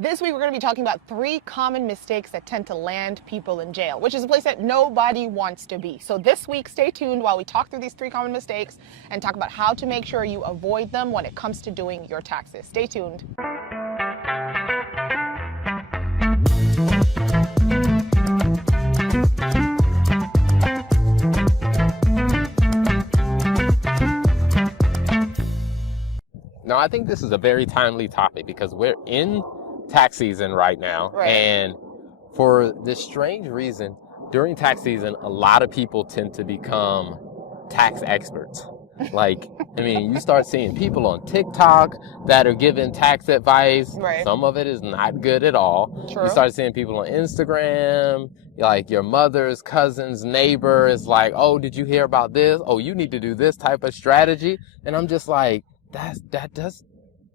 This week we're going to be talking about 3 common mistakes that tend to land people in jail, which is a place that nobody wants to be. So this week, stay tuned while we talk through these 3 common mistakes and talk about how to make sure you avoid them when it comes to doing your taxes. Stay tuned. Now, I think this is a very timely topic because we're in tax season right now. Right. And for this strange reason, during tax season, a lot of people tend to become tax experts. You start seeing people on TikTok that are giving tax advice. Right. Some of it is not good at all. True. You start seeing people on Instagram, like your mother's cousin's neighbor is like, oh, did you hear about this? Oh, you need to do this type of strategy. And I'm just like,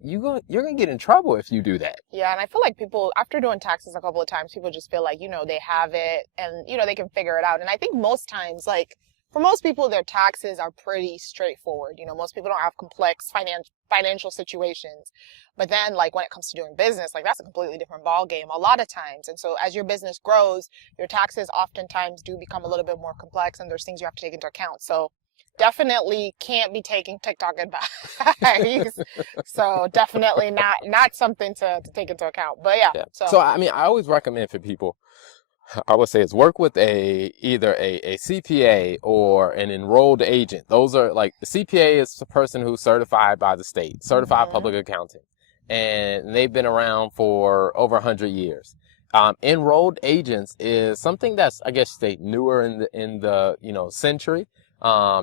you're gonna get in trouble if you do that. Yeah, and I feel like people, after doing taxes a couple of times, people just feel like, they have it and, they can figure it out. And I think most times, for most people, their taxes are pretty straightforward. Most people don't have complex financial situations. But then, when it comes to doing business, that's a completely different ball game a lot of times. And so as your business grows, your taxes oftentimes do become a little bit more complex, and there's things you have to take into account. So definitely can't be taking TikTok advice. So definitely not something to take into account. But yeah. So I always recommend for people, I would say, is work with either a CPA or an enrolled agent. Those are the CPA is the person who's certified by the state, certified public accountant, and they've been around for over 100 years. Enrolled agents is something that's, I guess, newer in the century.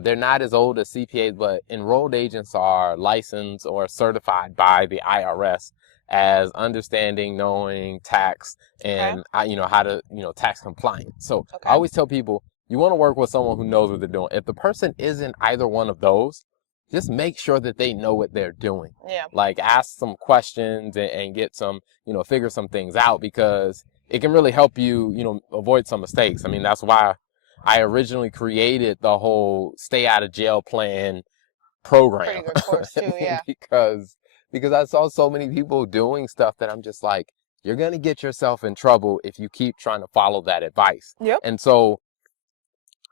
They're not as old as CPAs, but enrolled agents are licensed or certified by the IRS as understanding, knowing tax, and how to tax compliant. So I always tell people, you want to work with someone who knows what they're doing. If the person isn't either one of those, just make sure that they know what they're doing. Yeah. Ask some questions and get some, figure some things out, because it can really help you, avoid some mistakes. That's why I originally created the whole stay out of jail plan program. Pretty good course too, yeah. because I saw so many people doing stuff that I'm just like, you're going to get yourself in trouble if you keep trying to follow that advice. Yep. And so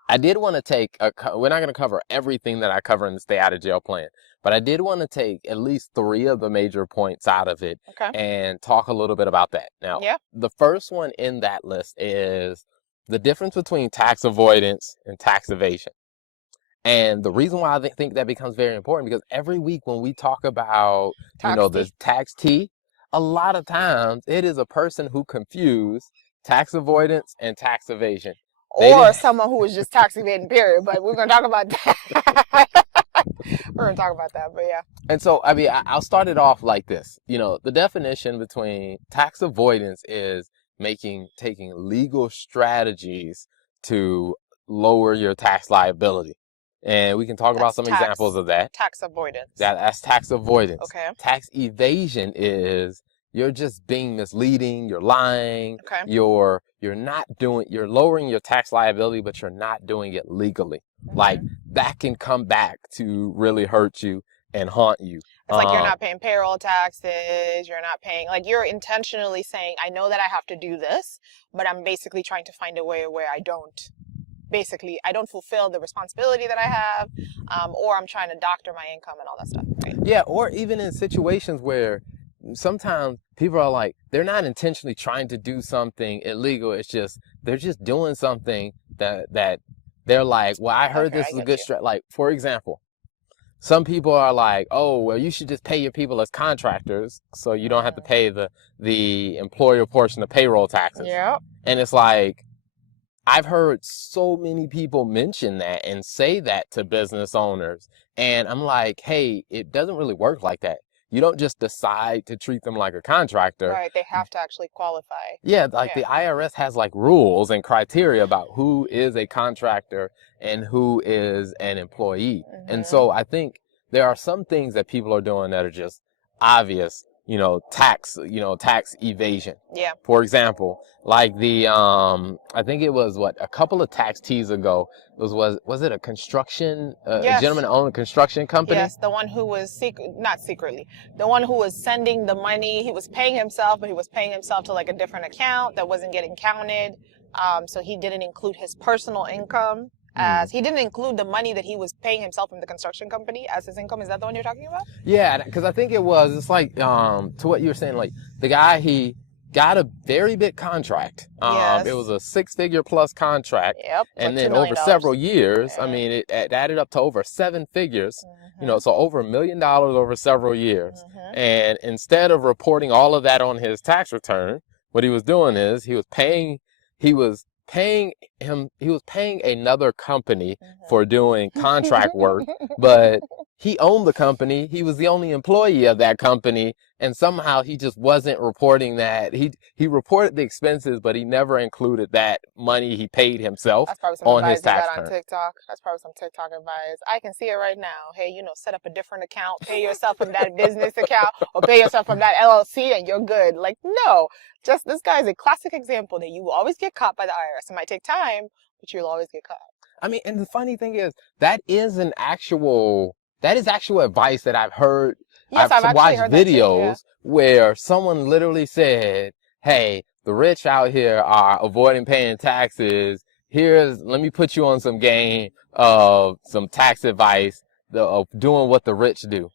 I did want to we're not going to cover everything that I cover in the stay out of jail plan, but I did want to take at least 3 of the major points out of it and talk a little bit about that. Now, the first one in that list is the difference between tax avoidance and tax evasion. And the reason why I think that becomes very important, because every week when we talk about, the tax T, a lot of times it is a person who confused tax avoidance and tax evasion. Or someone who was just tax evading, period. But we're going to talk about that. We're going to talk about that, but yeah. And so, I'll start it off like this. The definition between tax avoidance is taking legal strategies to lower your tax liability. And we can talk about some examples of that. Tax avoidance. That's tax avoidance. Okay. Tax evasion is you're just being misleading, you're lying, you're lowering your tax liability, but you're not doing it legally. That can come back to really hurt you and haunt you. It's you're not paying payroll taxes, you're not paying, you're intentionally saying, I know that I have to do this, but I'm basically trying to find a way where I don't fulfill the responsibility that I have, or I'm trying to doctor my income and all that stuff. Right? Yeah, or even in situations where sometimes people are they're not intentionally trying to do something illegal. It's just, they're just doing something that they're like, well, I heard this is a good strategy. For example, some people are like, oh, well, you should just pay your people as contractors so you don't have to pay the employer portion of payroll taxes. Yeah. And it's I've heard so many people mention that and say that to business owners. And I'm like, hey, it doesn't really work like that. You don't just decide to treat them like a contractor. Right, they have to actually qualify. Yeah, the IRS has rules and criteria about who is a contractor and who is an employee. And so I think there are some things that people are doing that are just obvious tax evasion. Yeah. For example, like I think it was a couple of tax teas ago. Was it a construction, a gentleman Yes. that owned a construction company? Yes, the one who was not secretly, the one who was sending the money, he was paying himself, but he was paying himself to like a different account that wasn't getting counted. So he didn't include his personal income Mm. as he didn't include the money that he was paying himself from the construction company as his income. Is that the one you're talking about? Yeah, because I think it's like to what you were saying, like the guy, he got a very big contract. It was Yes. a six-figure plus contract, Yep. and Like $2 then over million. several years, I Yeah. mean, it added up to over seven figures. Mm-hmm. So over $1 million over several years. Mm-hmm. And instead of reporting all of that on his tax return, what he was doing is he was he was paying another company for doing contract work, but he owned the company. He was the only employee of that company, and somehow he just wasn't reporting that. He reported the expenses, but he never included that money he paid himself That's probably some on his advice he tax got on return. TikTok. That's probably some TikTok advice. I can see it right now. Hey, set up a different account, pay yourself from that business account, or pay yourself from that LLC, and you're good. Like, no, just this guy is a classic example that you will always get caught by the IRS. It might take time, but you'll always get caught. I mean, and the funny thing is, that is actual advice that I've heard. Yes, I've actually Watched heard that too. Yeah. videos where someone literally said, "Hey, the rich out here are avoiding paying taxes. Let me put you on some game of some tax advice of doing what the rich do.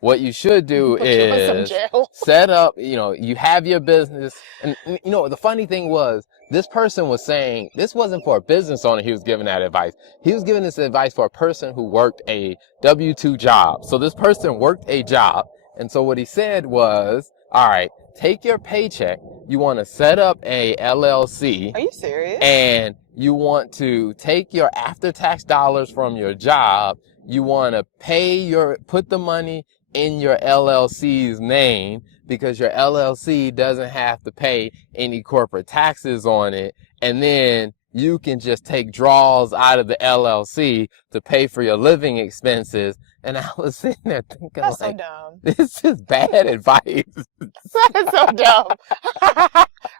What you should do Put you in some is jail. set up, you have your business." And, the funny thing was, this person was saying this wasn't for a business owner he was giving that advice. He was giving this advice for a person who worked a W-2 job. So this person worked a job. And so what he said was, all right, take your paycheck. You want to set up a LLC. Are you serious? And you want to take your after-tax dollars from your job. You want to put the money in your LLC's name, because your LLC doesn't have to pay any corporate taxes on it. And then you can just take draws out of the LLC to pay for your living expenses. And I was sitting there thinking, That's like, so dumb. this is bad advice. That is so dumb.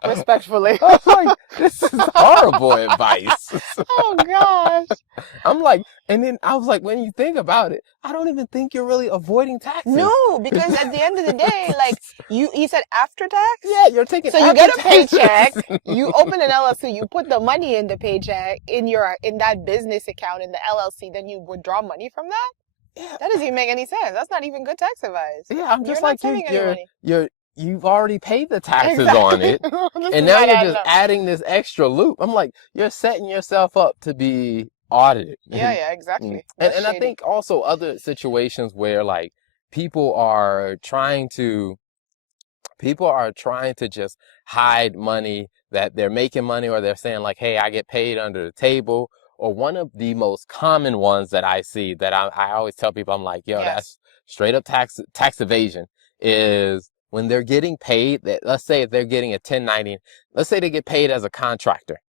Respectfully. I was like, this is horrible advice. Oh gosh. I'm like, and then I was like, when you think about it, I don't even think you're really avoiding taxes. No, because at the end of the day, like you said after tax? Yeah, you're taking. So you get a after paycheck, taxes. you open an LLC, you put the money in the paycheck in that business account in the LLC, then you withdraw money from that? Yeah. That doesn't even make any sense. That's not even good tax advice. Yeah, I'm just You're like, not saving any money. you've already paid the taxes Exactly. on it, This and is now not you're adding just up. adding this extra loop. I'm like, you're setting yourself up to be audited. Yeah, exactly. And I think also other situations where like people are trying to just hide money, that they're making money, or they're saying like, hey, I get paid under the table. Or one of the most common ones that I see that I always tell people, I'm like, yo, Yes. that's straight up tax evasion, is when they're getting paid. That, let's say if they're getting a 1090, let's say they get paid as a contractor,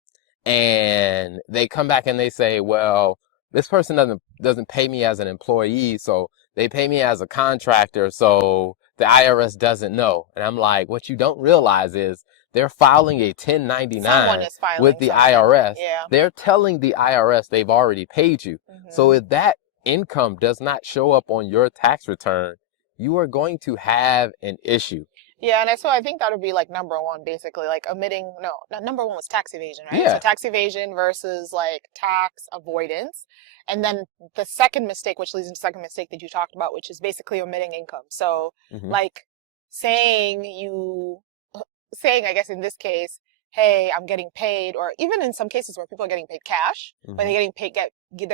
and they come back and they say, well, this person doesn't pay me as an employee, so they pay me as a contractor, so the IRS doesn't know. And I'm like, what you don't realize is they're filing a 1099 Someone is filing with the something. IRS. Yeah. They're telling the IRS they've already paid you. So if that income does not show up on your tax return, you are going to have an issue. Yeah, and so I think that would be like number one, basically, like omitting. No, not number one was tax evasion, right? Yeah. So tax evasion versus like tax avoidance. And then the second mistake, which leads into the second mistake that you talked about, which is basically omitting income. So like saying, I guess in this case, hey, I'm getting paid, or even in some cases where people are getting paid cash, but they're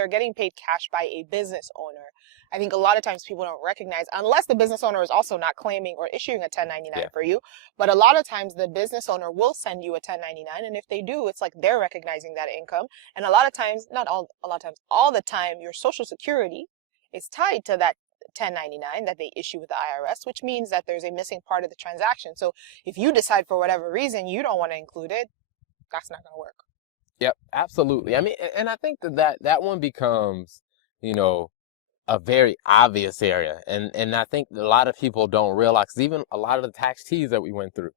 getting paid cash by a business owner. I think a lot of times people don't recognize, unless the business owner is also not claiming or issuing a 1099 for you, but a lot of times the business owner will send you a 1099, and if they do, it's like they're recognizing that income. And a lot of times, all the time, your Social Security is tied to that 1099 that they issue with the IRS, which means that there's a missing part of the transaction. So if you decide for whatever reason you don't want to include it, that's not going to work. Yep, absolutely. I mean, and I think that one becomes, a very obvious area. And I think a lot of people don't realize, 'cause even a lot of the tax teas that we went through,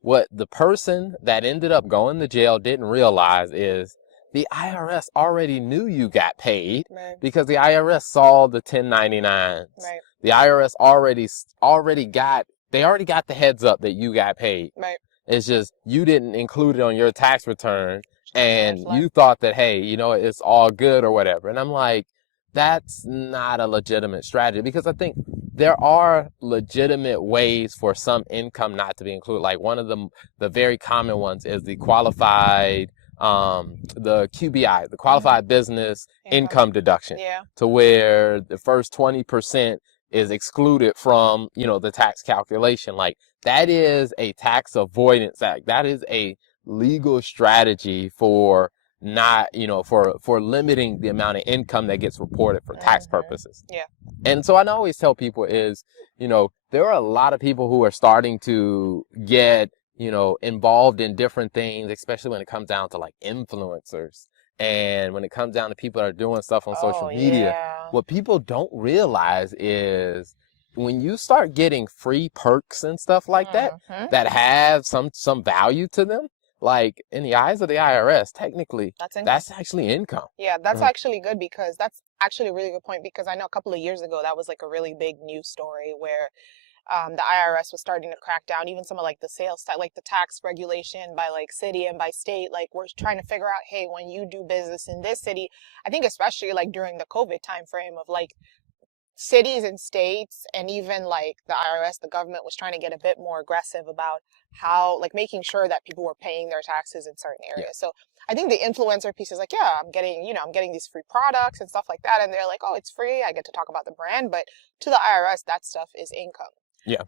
what the person that ended up going to jail didn't realize is the IRS already knew you got paid Right. because the IRS saw the 1099s. Right. The IRS already got the heads up that you got paid. Right. It's just you didn't include it on your tax return, and Flag. you thought that, hey, it's all good or whatever. And I'm like, that's not a legitimate strategy, because I think there are legitimate ways for some income not to be included. Like one of the very common ones is the qualified, the QBI, the qualified business income deduction, to where the first 20% is excluded from, the tax calculation. Like, that is a tax avoidance act. That is a legal strategy for not, for limiting the amount of income that gets reported for tax purposes. Yeah. And so I always tell people is, there are a lot of people who are starting to get, involved in different things, especially when it comes down to like influencers. And when it comes down to people that are doing stuff on social media, what people don't realize is when you start getting free perks and stuff like that, that have some value to them, like in the eyes of the IRS, technically, that's actually income. Yeah, that's actually good, because that's actually a really good point, because I know a couple of years ago that was like a really big news story where the IRS was starting to crack down, even some of like the sales tax, like the tax regulation by like city and by state. Like, we're trying to figure out, hey, when you do business in this city, I think especially like during the COVID time frame of like cities and states, and even like the IRS, the government was trying to get a bit more aggressive about how, like, making sure that people were paying their taxes in certain areas. So I think the influencer piece is like, yeah, I'm getting these free products and stuff like that. And they're like, oh, it's free. I get to talk about the brand. But to the IRS, that stuff is income. Yeah.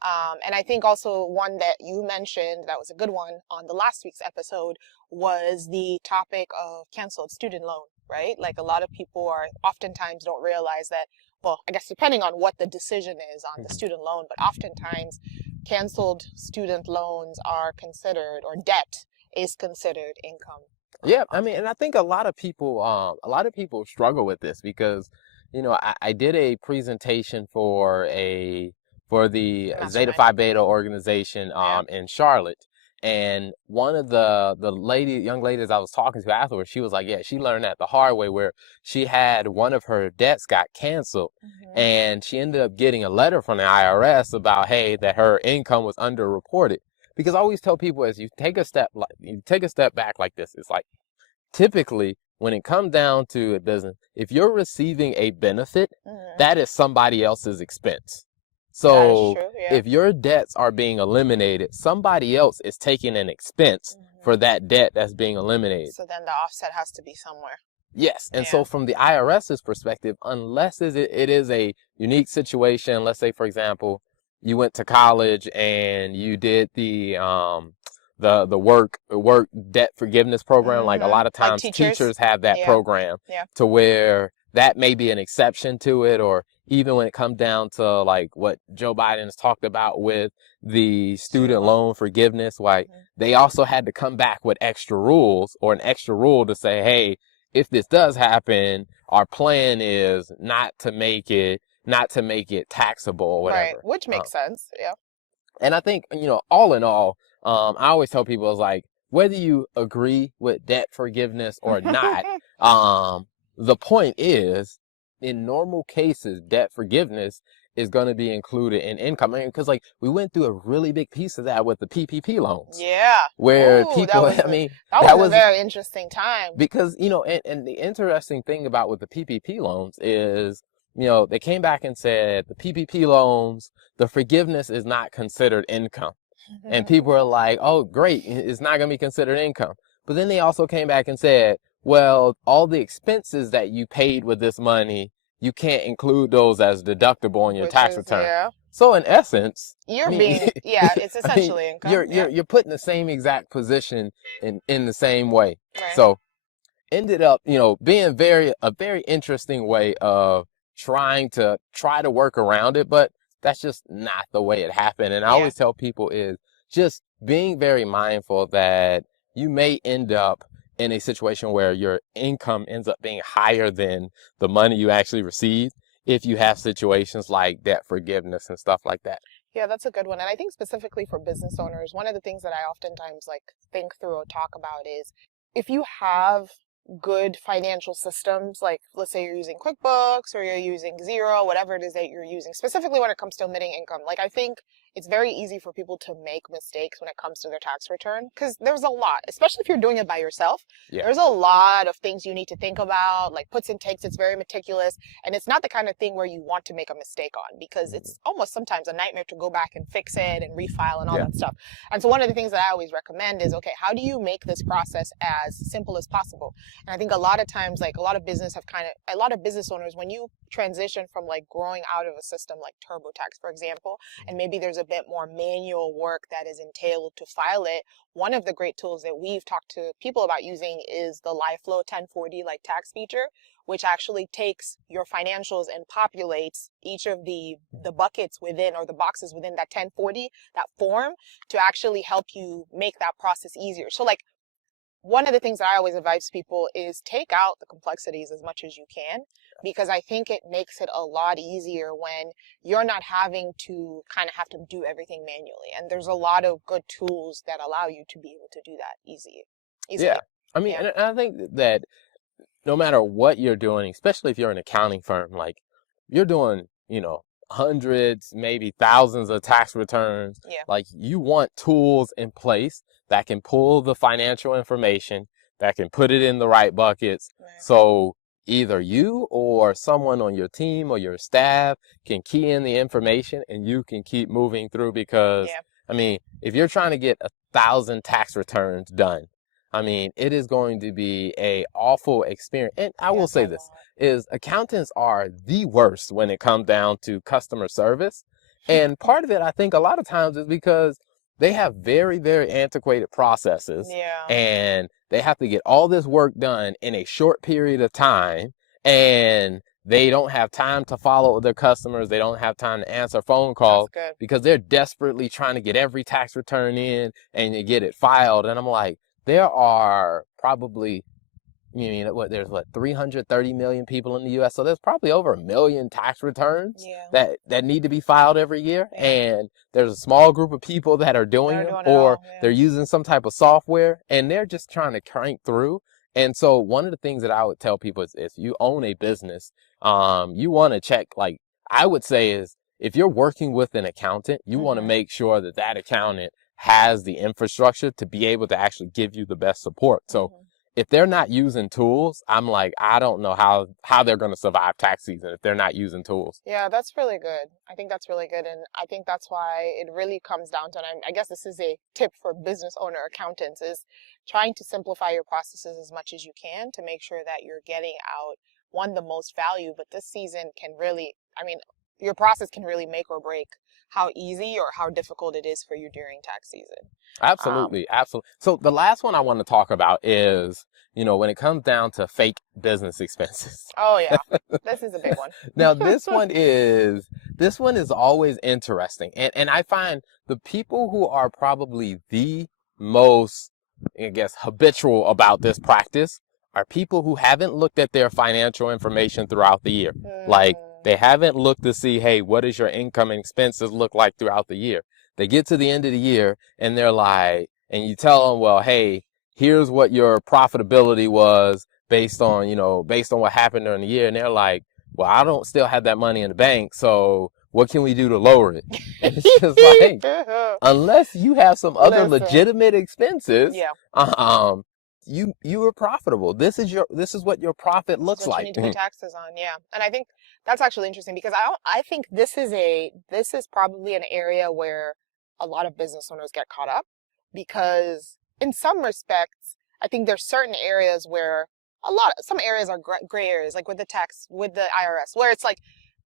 And I think also one that you mentioned that was a good one on the last week's episode was the topic of canceled student loan, right? Like, a lot of people are oftentimes don't realize that, well, I guess depending on what the decision is on the student loan, but oftentimes canceled student loans are considered, or debt is considered, income. Yeah, I mean, and I think a lot of people struggle with this because, I did a presentation for the Zeta Phi Beta organization in Charlotte. And one of the young ladies I was talking to afterwards, she was like, yeah, she learned that the hard way, where she had one of her debts got canceled, and she ended up getting a letter from the IRS about, hey, that her income was underreported. Because I always tell people, as you take a step back like this, it's like, typically when it comes down to a business, if you're receiving a benefit, that is somebody else's expense. So if your debts are being eliminated, somebody else is taking an expense for that debt that's being eliminated. So then the offset has to be somewhere. Yes. And so from the IRS's perspective, unless it is a unique situation, let's say, for example, you went to college and you did the work debt forgiveness program. Like, a lot of times like teachers have that program to where that may be an exception to it. Or even when it comes down to like what Joe Biden has talked about with the student loan forgiveness, like they also had to come back with extra rules, or an extra rule to say, hey, if this does happen, our plan is not to make it taxable or whatever. Right, which makes sense. Yeah. And I think, all in all, I always tell people, it's like, whether you agree with debt forgiveness or not, the point is, in normal cases, debt forgiveness is going to be included in income. I mean, because like we went through a really big piece of that with the PPP loans. Yeah. Where people, that was a very interesting time. Because, and the interesting thing about with the PPP loans is, they came back and said the PPP loans, the forgiveness is not considered income. And people are like, oh, great, it's not going to be considered income. But then they also came back and said, well, all the expenses that you paid with this money, you can't include those as deductible on your tax return. Yeah. So in essence, it's essentially income. You're put in the same exact position in the same way. Right. So ended up, being a very interesting way of try to work around it, but that's just not the way it happened. And I always tell people is just being very mindful that you may end up in a situation where your income ends up being higher than the money you actually received. if you have situations like debt forgiveness and stuff like that. Yeah, that's a good one. And I think specifically for business owners, one of the things that I oftentimes like think through or talk about is if you have good financial systems, like let's say you're using QuickBooks or you're using Zero, whatever it is that you're using, specifically when it comes to omitting income. Like I think it's very easy for people to make mistakes when it comes to their tax return because there's a lot, especially if you're doing it by yourself. Yeah. There's a lot of things you need to think about, like puts and takes. It's very meticulous. And it's not the kind of thing where you want to make a mistake on because it's almost sometimes a nightmare to go back and fix it and refile and all Yeah. that stuff. And so one of the things that I always recommend is, okay, how do you make this process as simple as possible? And I think a lot of times, like a lot of business owners, when you transition from like growing out of a system like TurboTax, for example, and maybe there's a bit more manual work that is entailed to file it, one of the great tools that we've talked to people about using is the LifeFlow 1040 like tax feature, which actually takes your financials and populates each of the buckets within or the boxes within that 1040, that form, to actually help you make that process easier. So like one of the things that I always advise people is take out the complexities as much as you can, because I think it makes it a lot easier when you're not having to kind of have to do everything manually. And there's a lot of good tools that allow you to be able to do that easily. Yeah. I mean, Yeah. and I think that no matter what you're doing, especially if you're an accounting firm, like you're doing, hundreds, maybe thousands of tax returns, Yeah. like you want tools in place that can pull the financial information, that can put it in the right buckets. Right. So either you or someone on your team or your staff can key in the information and you can keep moving through because, Yeah. I mean, if you're trying to get 1,000 tax returns done, I mean, it is going to be a awful experience. And I will Yes, a say this lot. is accountants are the worst when it comes down to customer service. And part of it, I think a lot of times is because they have very, very antiquated processes Yeah. and they have to get all this work done in a short period of time. And they don't have time to follow their customers. They don't have time to answer phone calls That's good. because they're desperately trying to get every tax return in and get it filed. And I'm like, there are probably, there's 330 million people in the US. So there's probably over 1 million tax returns Yeah. that need to be filed every year. Yeah. And there's a small group of people that are doing They're them, doing it or all. they're Yeah. using some type of software and they're just trying to crank through. And so one of the things that I would tell people is if you own a business, you want to check, like I would say is if you're working with an accountant, you want to make sure that that accountant has the infrastructure to be able to actually give you the best support. So if they're not using tools, I'm like, I don't know how they're going to survive tax season if they're not using tools. Yeah, that's really good. I think that's really good. And I think that's why it really comes down to, and I guess this is a tip for business owner accountants, is trying to simplify your processes as much as you can to make sure that you're getting out, one, the most value, but this season can really, I mean, your process can really make or break how easy or how difficult it is for you during tax season. Absolutely. Absolutely. So the last one I want to talk about is, when it comes down to fake business expenses. Oh yeah, this is a big one. Now this one is always interesting. And I find the people who are probably the most, I guess, habitual about this practice are people who haven't looked at their financial information throughout the year. Like they haven't looked to see, hey, what does your income and expenses look like throughout the year? They get to the end of the year and they're like, and you tell them, well, hey, here's what your profitability was based on what happened during the year. And they're like, well, I don't still have that money in the bank. So what can we do to lower it? And it's just like, unless you have some other legitimate expenses, Yeah. You were profitable. This is what your profit looks like. You need to pay taxes on. Yeah. And I think that's actually interesting because I think this is probably an area where a lot of business owners get caught up, because in some respects, I think there's certain areas where some areas are gray areas, like with the tax, with the IRS, where it's like,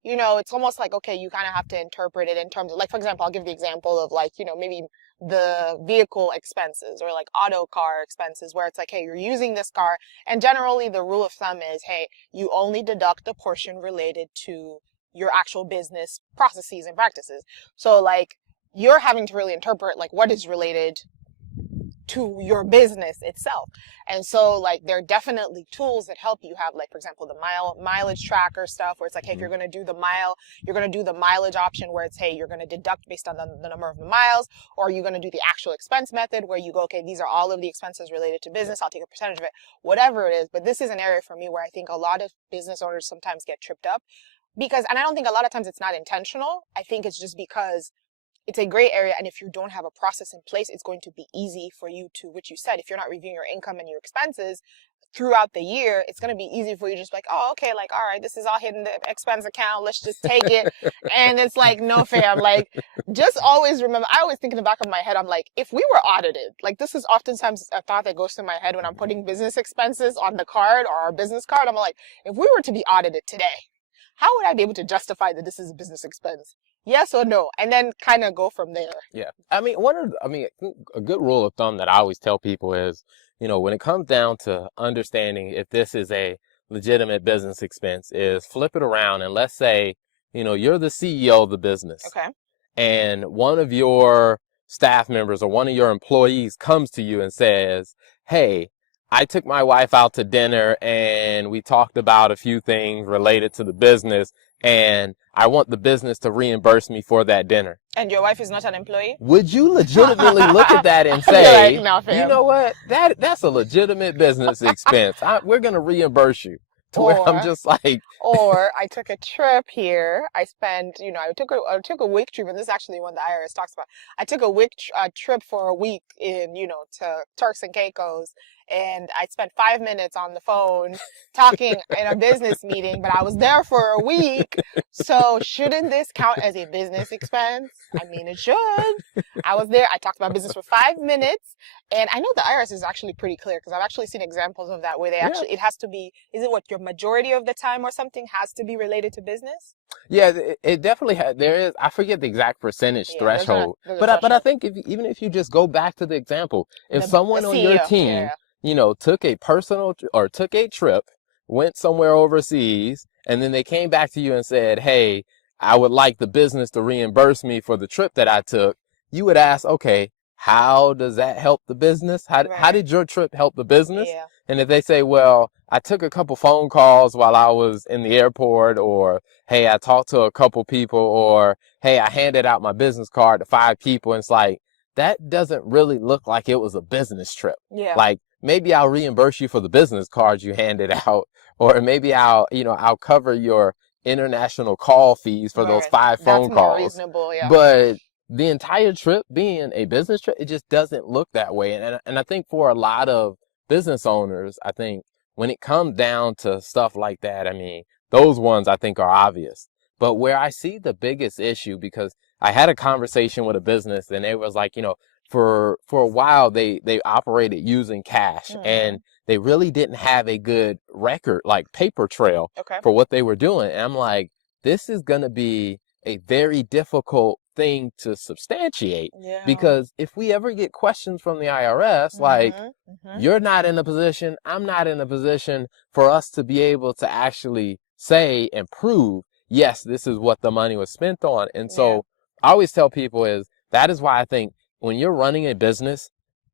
it's almost like, okay, you kind of have to interpret it in terms of, like, for example, I'll give the example of like, maybe the vehicle expenses or like auto car expenses, where it's like, hey, you're using this car. And generally the rule of thumb is, hey, you only deduct the portion related to your actual business processes and practices. So like you're having to really interpret like what is related to your business itself. And so like there are definitely tools that help you have, like, for example, the mileage tracker stuff where it's like, hey, if you're going to do the you're going to do the mileage option where it's, hey, you're going to deduct based on the number of the miles, or you're going to do the actual expense method where you go, okay, these are all of the expenses related to business. I'll take a percentage of it, whatever it is. But this is an area for me where I think a lot of business owners sometimes get tripped up because, and I don't think a lot of times it's not intentional. I think it's just because it's a gray area, and if you don't have a process in place, it's going to be easy for you to, which you said, if you're not reviewing your income and your expenses throughout the year, it's going to be easy for you to just like, oh, okay, like, all right, this is all hidden in the expense account, let's just take it. And it's like, no, fam, like, just always remember, I always think in the back of my head, I'm like, if we were audited, like, this is oftentimes a thought that goes through my head when I'm putting business expenses on the card or our business card. I'm like, if we were to be audited today, how would I be able to justify that this is a business expense? Yes or no? And then kind of go from there. Yeah. I mean, a good rule of thumb that I always tell people is, when it comes down to understanding if this is a legitimate business expense, is flip it around and let's say, you're the CEO of the business. Okay. And one of your staff members or one of your employees comes to you and says, hey, I took my wife out to dinner and we talked about a few things related to the business, and I want the business to reimburse me for that dinner. And your wife is not an employee? Would you legitimately look at that and say, like, no, fam, you know what, that's a legitimate business expense. We're going to reimburse you. To where I'm just like, or I took a trip here. I spent, I took a week trip, and this is actually one the IRS talks about. I took a week trip for a week in, to Turks and Caicos, and I spent 5 minutes on the phone talking in a business meeting, but I was there for a week. So shouldn't this count as a business expense? I mean, it should. I was there. I talked about business for 5 minutes. And I know the IRS is actually pretty clear because I've actually seen examples of that where they actually, it has to be, is it what your majority of the time or something has to be related to business? Yeah, it definitely there is, I forget the exact percentage threshold, but I think even if you just go back to the example, if someone on your team, took a took a trip, went somewhere overseas, and then they came back to you and said, hey, I would like the business to reimburse me for the trip that I took, you would ask, okay, how does that help the business? How did your trip help the business? Yeah. And if they say, well, I took a couple phone calls while I was in the airport, or, hey, I talked to a couple people, or, hey, I handed out my business card to 5 people. And it's like, that doesn't really look like it was a business trip. Yeah. Like, maybe I'll reimburse you for the business cards you handed out, or maybe I'll cover your international call fees for those 5 phone calls. That's more reasonable, yeah. But the entire trip being a business trip, it just doesn't look that way. And I think for a lot of business owners, I think when it comes down to stuff like that, I mean, those ones I think are obvious. But where I see the biggest issue, because I had a conversation with a business and it was like, for a while they operated using cash, and they really didn't have a good record, like paper trail for what they were doing. And I'm like, this is going to be a very difficult thing to substantiate, because if we ever get questions from the IRS, like, you're not in a position, I'm not in a position for us to be able to actually say and prove, yes, this is what the money was spent on. And so I always tell people that is why I think when you're running a business,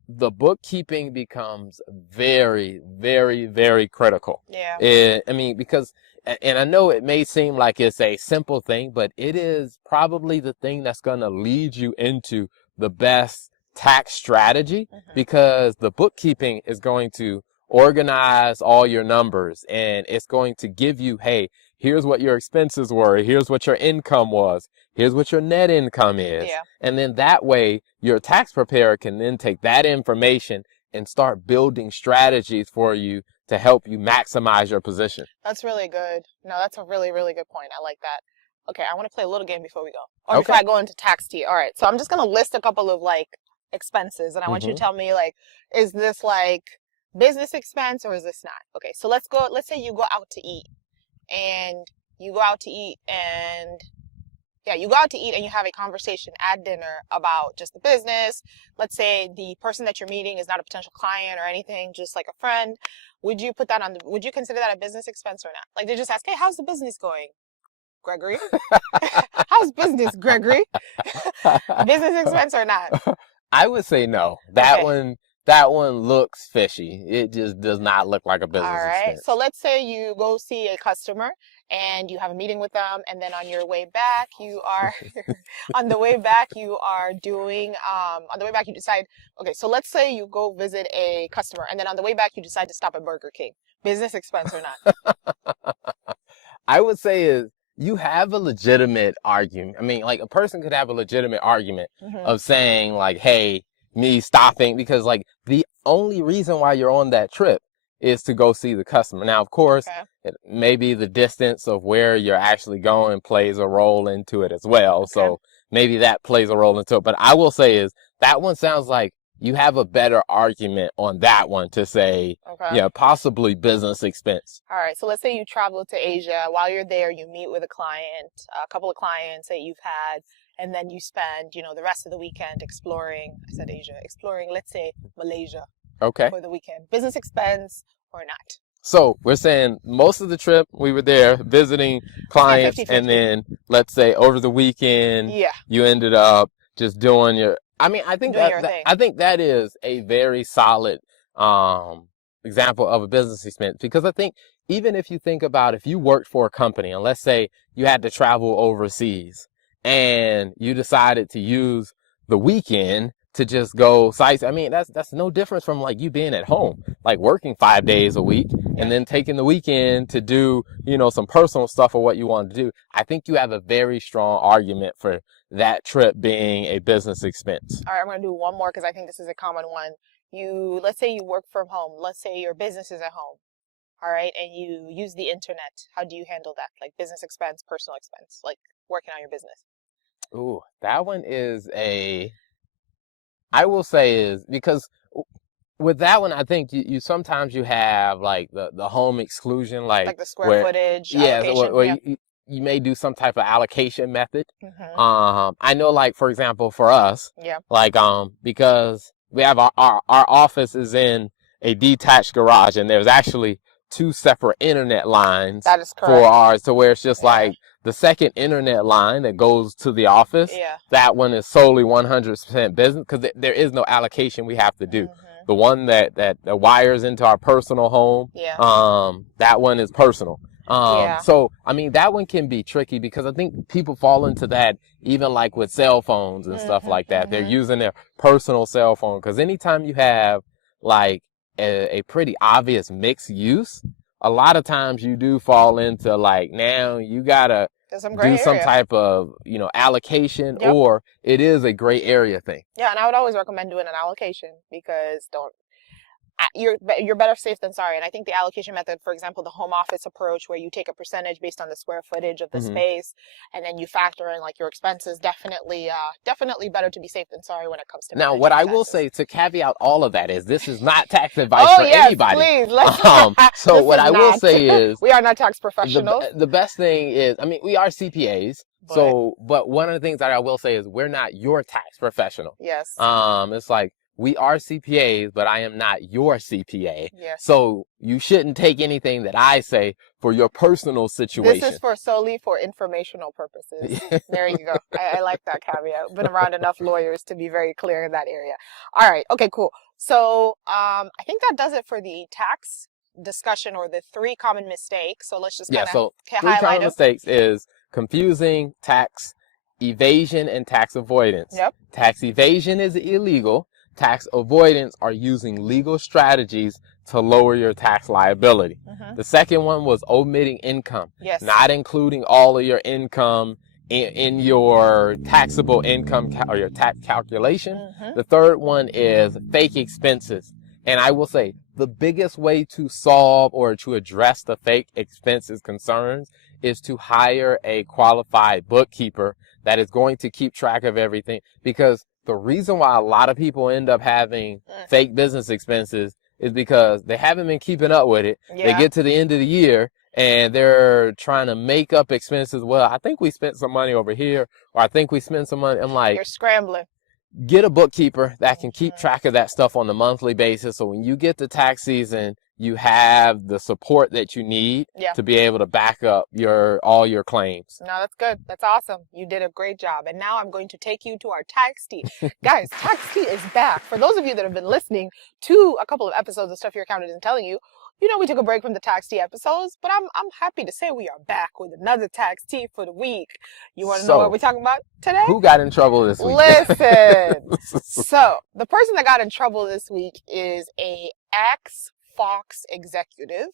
the bookkeeping becomes very, very, very critical. Yeah. I mean, because, and I know it may seem like it's a simple thing, but it is probably the thing that's going to lead you into the best tax strategy, because the bookkeeping is going to organize all your numbers, and it's going to give you, hey, here's what your expenses were, here's what your income was, here's what your net income is. Yeah. And then that way your tax preparer can then take that information and start building strategies for you to help you maximize your position. That's really good. No, that's a really, really good point. I like that. Okay, I want to play a little game before we go. Or before I go into tax tea. All right, so I'm just going to list a couple of like expenses, and I want you to tell me, like, is this like business expense or is this not? Okay, so let's say you go out to eat, and you go out to eat and you have a conversation at dinner about just the business. Let's say the person that you're meeting is not a potential client or anything, just like a friend. Would you consider that a business expense or not? Like, they just ask, hey, how's the business going, Gregory? How's business, Gregory? Business expense or not? I would say no. That one, that one looks fishy. It just does not look like a All business right. So expense. let's say you go see a customer and you have a meeting with them, and then on your way back, you are on the way back, you are doing on the way back you decide, okay, so let's say you go visit a customer and then on the way back you decide to stop at Burger King. Business expense or not? I would say is you have a legitimate argument. I mean, like a person could have a legitimate argument Hmm. of saying like, hey, me stopping because like the only reason why you're on that trip is to go see the customer. Now, of course, Okay. maybe the distance of where you're actually going plays a role into it as well. Okay. So maybe that plays a role into it. But I will say is that one sounds like you have a better argument on that one to say, Okay. yeah, possibly business expense. All right. So let's say you travel to Asia. While you're there, you meet with a client, a couple of clients that you've had, and then you spend, the rest of the weekend exploring, I said Asia, exploring, let's say Malaysia Okay. for the weekend. Business expense or not? So we're saying most of the trip we were there visiting Yeah, clients, and 50-50. then let's say over the weekend Yeah, you ended up just doing your. I mean, I think doing that, your thing. I think that is a very solid um, example of a business expense because I think even if you think about if you worked for a company and let's say you had to travel overseas and you decided to use the weekend to just go sites. I mean, that's no difference from like you being at home, like working 5 days a week Yeah. and then taking the weekend to do, some personal stuff or what you want to do. I think you have a very strong argument for that trip being a business expense. All right, I'm going to do one more because I think this is a common one. Let's say you work from home. Let's say your business is at home. All right, and you use the internet. How do you handle that? Like business expense, personal expense, like working on your business. Ooh, that one I will say is because with that one, I think you sometimes you have like the home exclusion, like Like the square where, footage yeah, so allocation. where Yeah. you may do some type of allocation method. Hmm. I know like, for example, for us, Yeah. like, because we have our office is in a detached garage and there's actually two separate internet lines That is for correct. ours to where it's just Yeah. like the second internet line that goes to the office. Yeah. That one is solely 100% business because there is no allocation we have to do. Hmm. The one that wires into our personal home, Yeah. that one is personal. Yeah. So I mean that one can be tricky because I think people fall into that even like with cell phones and stuff Hmm. like that. They're Hmm. using their personal cell phone because anytime you have like a pretty obvious mixed use, a lot of times you do fall into like now you gotta There's some do gray some area. type of allocation Yep. or it is a gray area thing. Yeah, and I would always recommend doing an allocation because don't you're better safe than sorry. And I think the allocation method, for example, the home office approach, where you take a percentage based on the square footage of the Hmm. space, and then you factor in like your expenses, definitely better to be safe than sorry when it comes to Now, what managing I will expenses. say to caveat all of that is this is not tax advice Oh for yes, anybody. please. Let's. So This what is I will not. say is We are not tax the professionals, the best thing is, I mean, we are CPAs. but So, but one of the things that I will say is we're not your tax professional. yes, It's like we are CPAs, but I am not your CPA. yes. So you shouldn't take anything that I say for your personal This is situation. for solely for informational purposes. There you go. I like that caveat. Been around enough lawyers to be very clear in that area. All right. Okay, cool. So I think that does it for the tax discussion or the three common mistakes. So let's just Yeah, kind of so three highlight common them. mistakes is confusing tax evasion and tax avoidance. Yep. Tax evasion is illegal. Tax avoidance are using legal strategies to lower your tax liability. Hmm. The second one was omitting income, Yes. not including all of your income in your taxable income or your tax calculation. Hmm. The third one is fake expenses. And I will say the biggest way to solve or to address the fake expenses concerns is to hire a qualified bookkeeper that is going to keep track of everything. Because the reason why a lot of people end up having fake business expenses is because they haven't been keeping up with it. They Yeah. get to the end of the year and they're trying to make up expenses. Well, I think we spent some money over here, or I think we spent some money. I'm like, You're scrambling. get a bookkeeper that can keep Mhm. track of that stuff on a monthly basis. So when you get to tax season, you have the support that you need Yeah. to be able to back up all your claims. No, that's good. That's awesome. You did a great job. And now I'm going to take you to our tax tea. Guys, tax tea is back. For those of you that have been listening to a couple of episodes of Stuff Your Accountant Isn't Telling You, you know we took a break from the tax tea episodes, but I'm happy to say we are back with another tax tea for the week. You want to know what we're talking about today? Who got in trouble this week? Listen. So, the person that got in trouble this week is a ex-Fox executive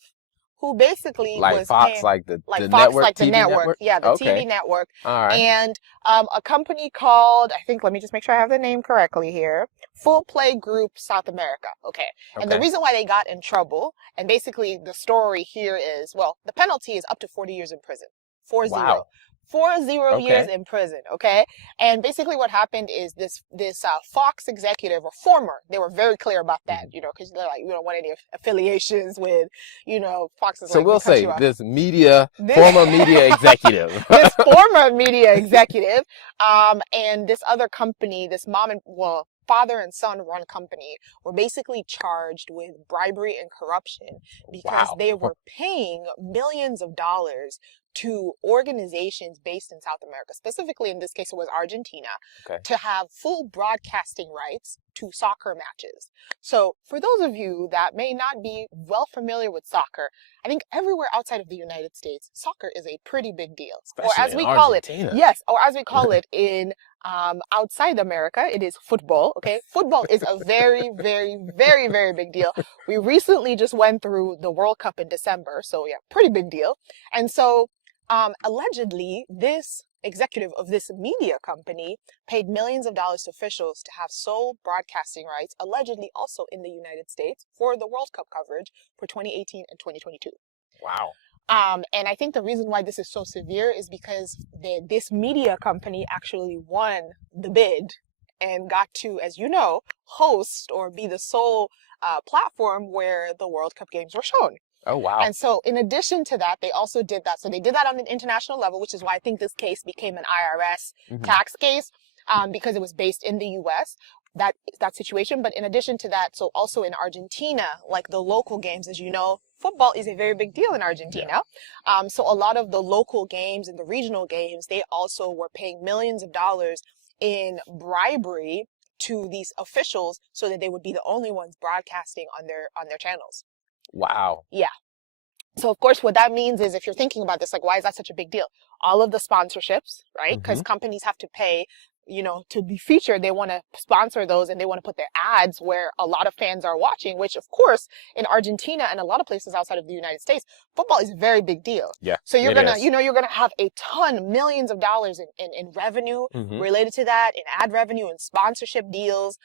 who basically like was Fox, paying, like the like Fox, network, like the TV network. Yeah, the Okay. TV network. All right. And a company called, I think, let me just make sure I have the name correctly here, Full Play Group South America. Okay. And the Okay. reason why they got in trouble, and basically the story here is, well, the penalty is up to 40 years in prison. 40. Wow. 40 Okay. years in prison, okay? And basically what happened is this Fox executive, or former, they were very clear about that, you know, because they're like, we don't want any affiliations with, you know, Fox is So like, we'll we cut say you off. this former media executive. This former media executive, and this other company, this father and son run company, were basically charged with bribery and corruption because Wow. they were paying millions of dollars to organizations based in South America. Specifically, in this case, it was Argentina, Okay. to have full broadcasting rights to soccer matches. So for those of you that may not be well familiar with soccer, I think everywhere outside of the United States, soccer is a pretty big deal. Especially or as in we call it, Argentina. yes, or as we call it in outside America, it is football. Okay, football is a very, very, very, very big deal. We recently just went through the World Cup in December, so yeah, pretty big deal. And so allegedly, this executive of this media company paid millions of dollars to officials to have sole broadcasting rights, allegedly also in the United States, for the World Cup coverage for 2018 and 2022. Wow. And I think the reason why this is so severe is because this media company actually won the bid and got to, as you know, host or be the sole platform where the World Cup games were shown. Oh, wow. And so in addition to that, they also did that. So they did that on an international level, which is why I think this case became an IRS tax case, because it was based in the U.S., that situation. But in addition to that, so also in Argentina, like the local games, as you know, football is a very big deal in Argentina. Yeah. So a lot of the local games and the regional games, they also were paying millions of dollars in bribery to these officials so that they would be the only ones broadcasting on their channels. Wow. Yeah. So of course, what that means is, if you're thinking about this, like, why is that such a big deal? All of the sponsorships, right? Because companies have to pay, you know, to be featured. They want to sponsor those, and they want to put their ads where a lot of fans are watching, which of course in Argentina and a lot of places outside of the United States, football is a very big deal. Yeah. So you're gonna have a ton, millions of dollars in revenue related to that, in ad revenue and sponsorship deals.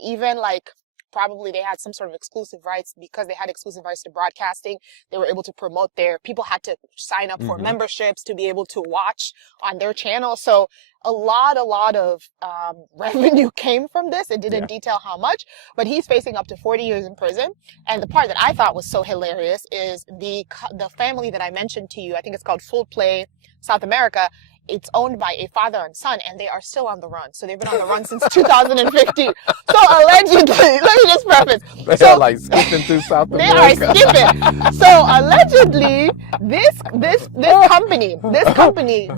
Even like, probably they had some sort of exclusive rights. Because they had exclusive rights to broadcasting, they were able to promote people had to sign up for memberships to be able to watch on their channel. So a lot of revenue came from this. It didn't detail how much, but he's facing up to 40 years in prison. And the part that I thought was so hilarious is the family that I mentioned to you. I think it's called Full Play South America. It's owned by a father and son, and they are still on the run. So they've been on the run since 2015. So allegedly, let me just preface. They're like skipping through South America. They are skipping. So allegedly, this company,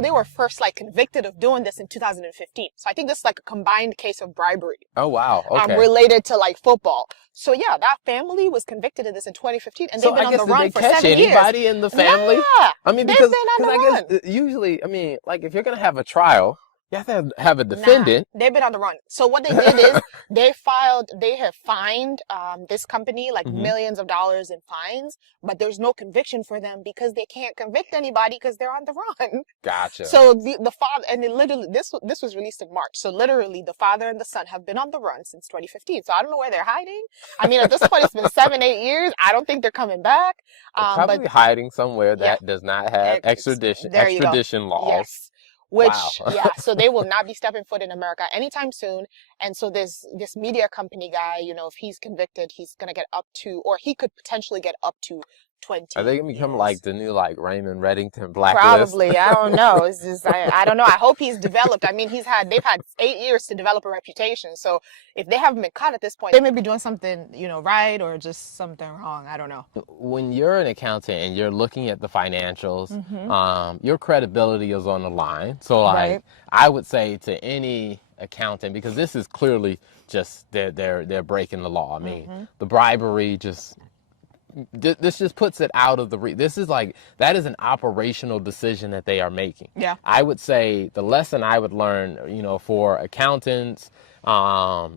they were first like convicted of doing this in 2015. So I think this is like a combined case of bribery. Oh, wow. Okay. Related to like football. So yeah, that family was convicted of this in 2015, and they've been on the run for 7 years. Anybody in the family? Yeah, I mean, because I guess usually, I mean, like if you're gonna have a trial, you have to have a defendant. Nah, they've been on the run. So what they did is they have fined this company like millions of dollars in fines, but there's no conviction for them because they can't convict anybody because they're on the run. Gotcha. So the father, and it literally, this was released in March. So literally the father and the son have been on the run since 2015. So I don't know where they're hiding. I mean, at this point, it's been 7-8 years. I don't think they're coming back. Probably hiding somewhere that does not have extradition laws. Yes. Which, so they will not be stepping foot in America anytime soon. And so this media company guy, you know, if he's convicted, he's going to get up to, or he could potentially get up to Are they gonna become like years. the new like Raymond Reddington blacklist? Probably. I don't know. It's just I don't know. I hope he's developed. I mean, they've had 8 years to develop a reputation. So if they haven't been caught at this point, they may be doing something, right, or just something wrong. I don't know. When you're an accountant and you're looking at the financials, Mm-hmm. your credibility is on the line. So like Right. I would say to any accountant, because this is clearly just they're breaking the law. I mean, Mm-hmm. the bribery this just puts it out of this is like that is an operational decision that they are making. Yeah. I would say the lesson I would learn, for accountants,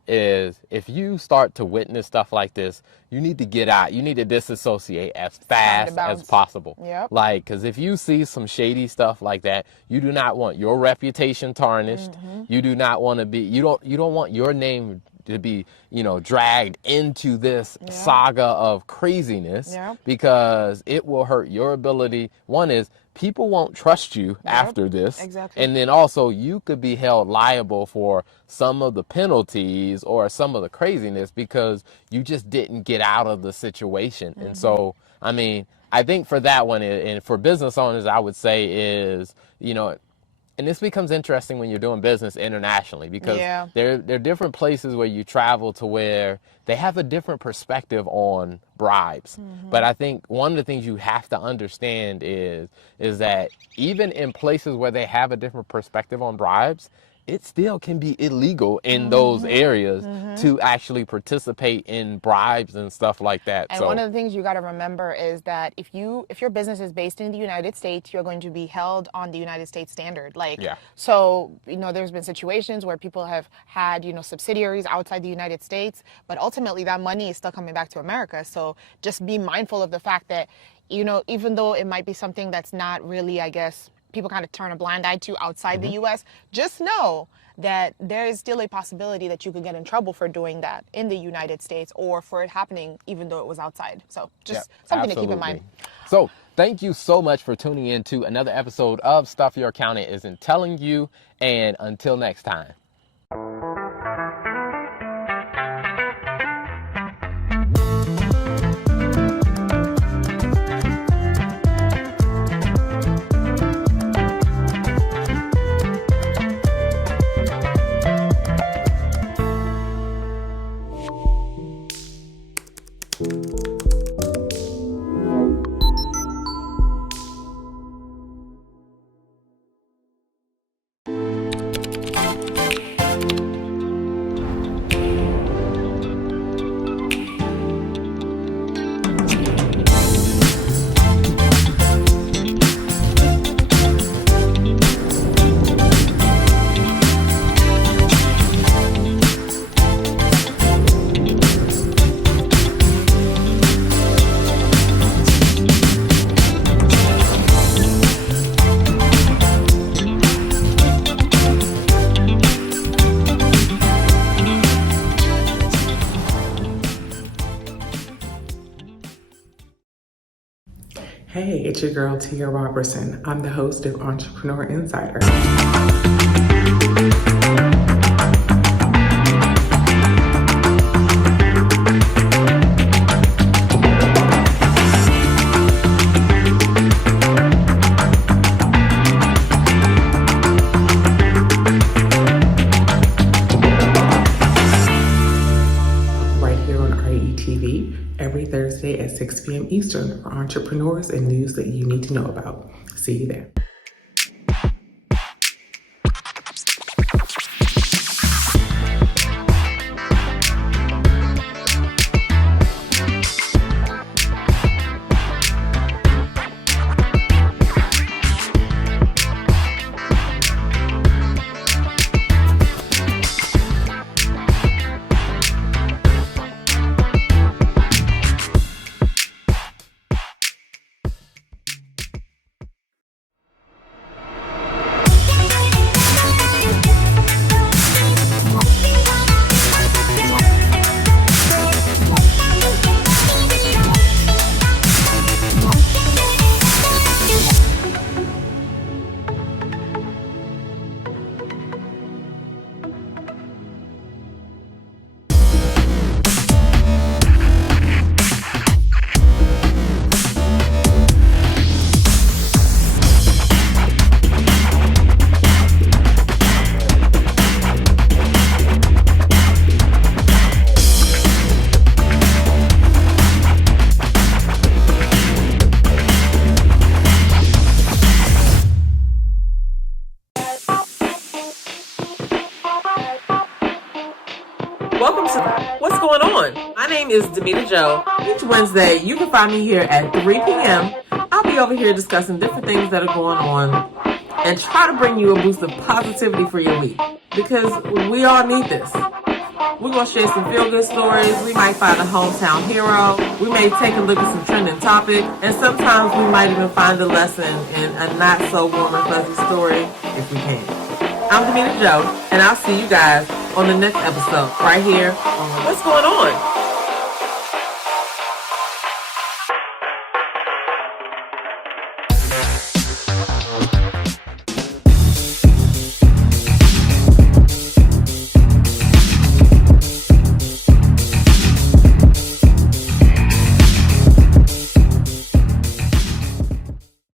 is if you start to witness stuff like this, you need to get out. You need to disassociate as Time to fast as bounce. possible. Yep. Like, because if you see some shady stuff like that, you do not want your reputation tarnished. Mm-hmm. You do not want to be. You don't want your name to be, dragged into this Yeah. saga of craziness, Yeah. because it will hurt your ability. One is people won't trust you after this. Exactly. And then also you could be held liable for some of the penalties or some of the craziness because you just didn't get out of the situation. And so, I mean, I think for that one, and for business owners, I would say is, and this becomes interesting when you're doing business internationally, because Yeah. there are different places where you travel to where they have a different perspective on bribes. But I think one of the things you have to understand is that even in places where they have a different perspective on bribes, it still can be illegal in those areas to actually participate in bribes and stuff like that. And So one of the things you got to remember is that if your business is based in the United States, you're going to be held on the United States standard. Yeah. So, there's been situations where people have had, subsidiaries outside the United States, but ultimately that money is still coming back to America. So just be mindful of the fact that, even though it might be something that's not really, I guess, people kind of turn a blind eye to outside the US, just know that there is still a possibility that you could get in trouble for doing that in the United States or for it happening even though it was outside. So just something to keep in mind. So thank you so much for tuning in to another episode of Stuff Your Accountant Isn't Telling You. And until next time. Hey, it's your girl Tia Robertson. I'm the host of Entrepreneur Insider. Right here on RETV every Thursday at 6 p.m. Eastern for entrepreneurs and news that you need to know about. See you there. My name is Demita Joe. Each Wednesday, you can find me here at 3 p.m. I'll be over here discussing different things that are going on and try to bring you a boost of positivity for your week because we all need this. We're going to share some feel-good stories. We might find a hometown hero. We may take a look at some trending topic. And sometimes we might even find a lesson in a not-so-warm and fuzzy story if we can. I'm Demita Joe, and I'll see you guys on the next episode right here on What's Going On?